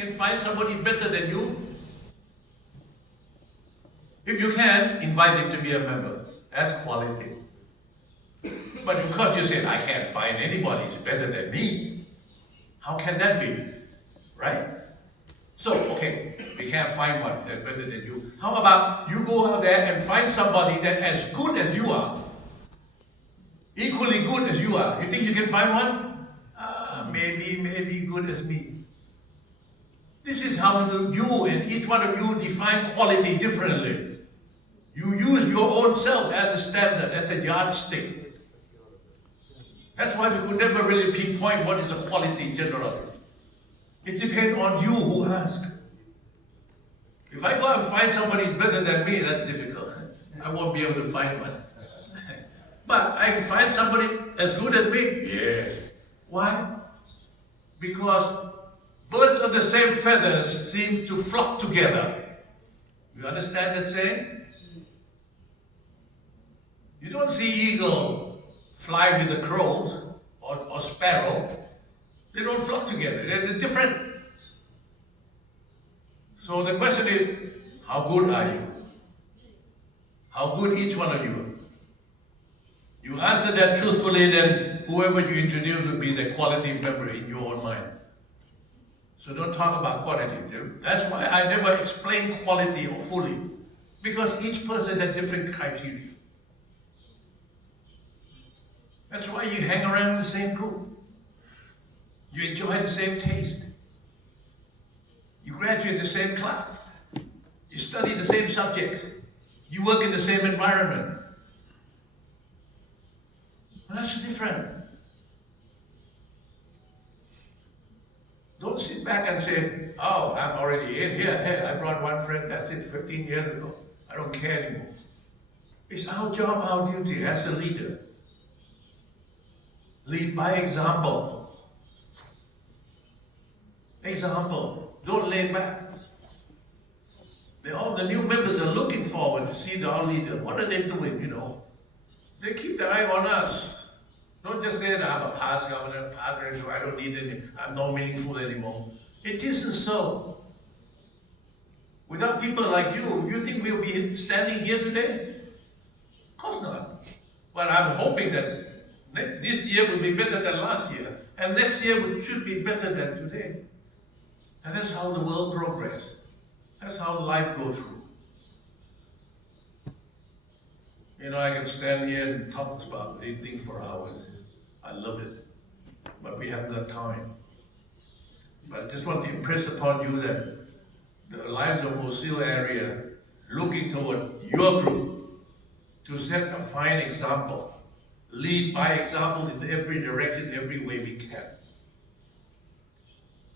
can find somebody better than you? If you can, invite him to be a member. That's quality. But because you said, I can't find anybody who's better than me, how can that be? Right? So, okay, we can't find one that's better than you. How about you go out there and find somebody that's as good as you are? Equally good as you are. You think you can find one? Maybe good as me. This is how you and each one of you define quality differently. You use your own self as a standard, as a yardstick. That's why we could never really pinpoint what is a quality generally. It depends on you who asks. If I go and find somebody better than me, that's difficult. I won't be able to find one. But I can find somebody as good as me? Yes. Why? Because birds of the same feathers seem to flock together. You understand that saying? You don't see eagle fly with the crows or sparrow. They don't flock together. They're different. So the question is, how good are you? How good each one of you are? You answer that truthfully, then whoever you introduce will be the quality member in your own mind. So don't talk about quality. That's why I never explain quality fully. Because each person has different criteria. That's why you hang around the same group. You enjoy the same taste. You graduate the same class. You study the same subjects. You work in the same environment. Well, that's different. Don't sit back and say, oh, I'm already in here. Hey, I brought one friend, that's it, 15 years ago. I don't care anymore. It's our job, our duty as a leader. Lead by example. Example. Don't lay back. All the new members are looking forward to see our leader. What are they doing, you know? They keep their eye on us. Don't just say that I'm a past governor, past director, I don't need any, I'm not meaningful anymore. It isn't so. Without people like you think we'll be standing here today? Of course not. But I'm hoping that this year will be better than last year, and next year should be better than today. And that's how the world progresses. That's how life goes through. You know, I can stand here and talk about these things for hours. I love it. But we have no time. But I just want to impress upon you that the Alliance of Osil area looking toward your group to set a fine example. Lead by example in every direction, every way we can.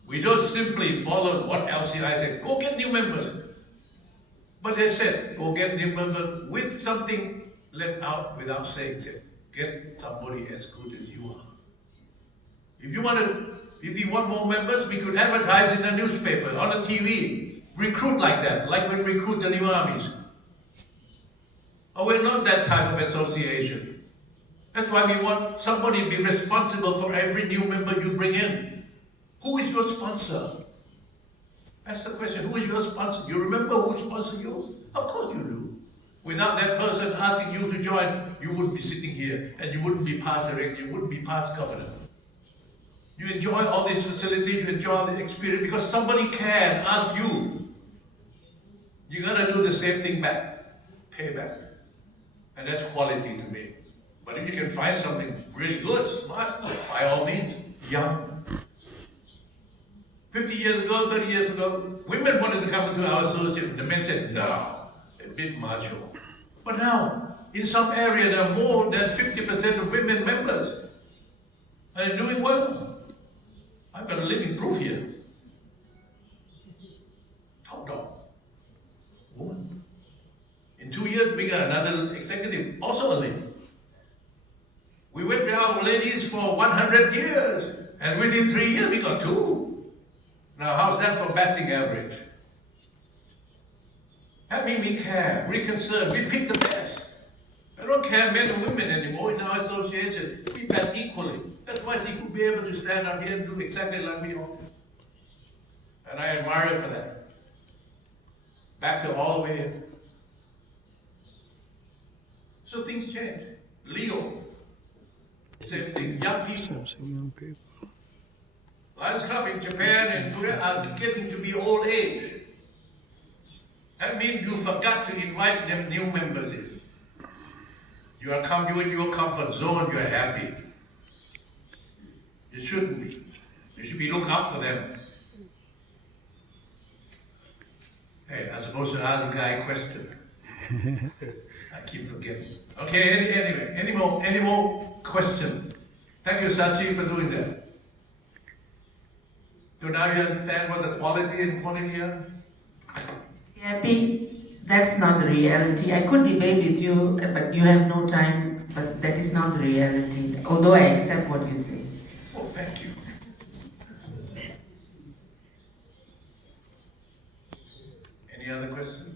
We don't simply follow what LCI said, go get new members. But they said, go get new members with something left out without saying it. Get somebody as good as you are. If you want more members, we could advertise in the newspaper, on the TV, recruit like that, like we recruit the new armies. Oh, we're not that type of association. That's why we want somebody to be responsible for every new member you bring in. Who is your sponsor? That's the question. Who is your sponsor? You remember who sponsored you? Of course you do. Without that person asking you to join, you wouldn't be sitting here, and you wouldn't be past director, you wouldn't be past governor. You enjoy all these facilities, you enjoy all the experience, because somebody can ask you. You gotta do the same thing back. Pay back. And that's quality to me. But if you can find something really good, smart, by all means, young. 50 years ago, 30 years ago, women wanted to come into our association. The men said, no, a bit macho. But now, in some area, there are more than 50% of women members. And they're doing well. I've got a living proof here. Top dog. Woman. In 2 years, we got another executive, also a lady. We went with our ladies for 100 years. And within 3 years, we got 2. Now, how's that for batting average? That means we care, we're concerned, we pick the best. I don't care men or women anymore in our association. We bat equally. That's why he could be able to stand up here and do exactly like we all do. And I admire you for that. Back to all the way in. So things change. Leo, same thing. Young people. Lions Club in Japan and Korea are getting to be old age. That means you forgot to invite them new members in. You are in your comfort zone, you're happy. You shouldn't be. You should be looking out for them. Hey, I'm supposed to ask the guy a question. I keep forgetting. Okay, anyway, any more question? Thank you, Sachi, for doing that. So now you understand what the quality and quantity are? Happy, that's not the reality. I could debate with you, but you have no time, but that is not the reality, although I accept what you say. Oh, thank you. Any other questions?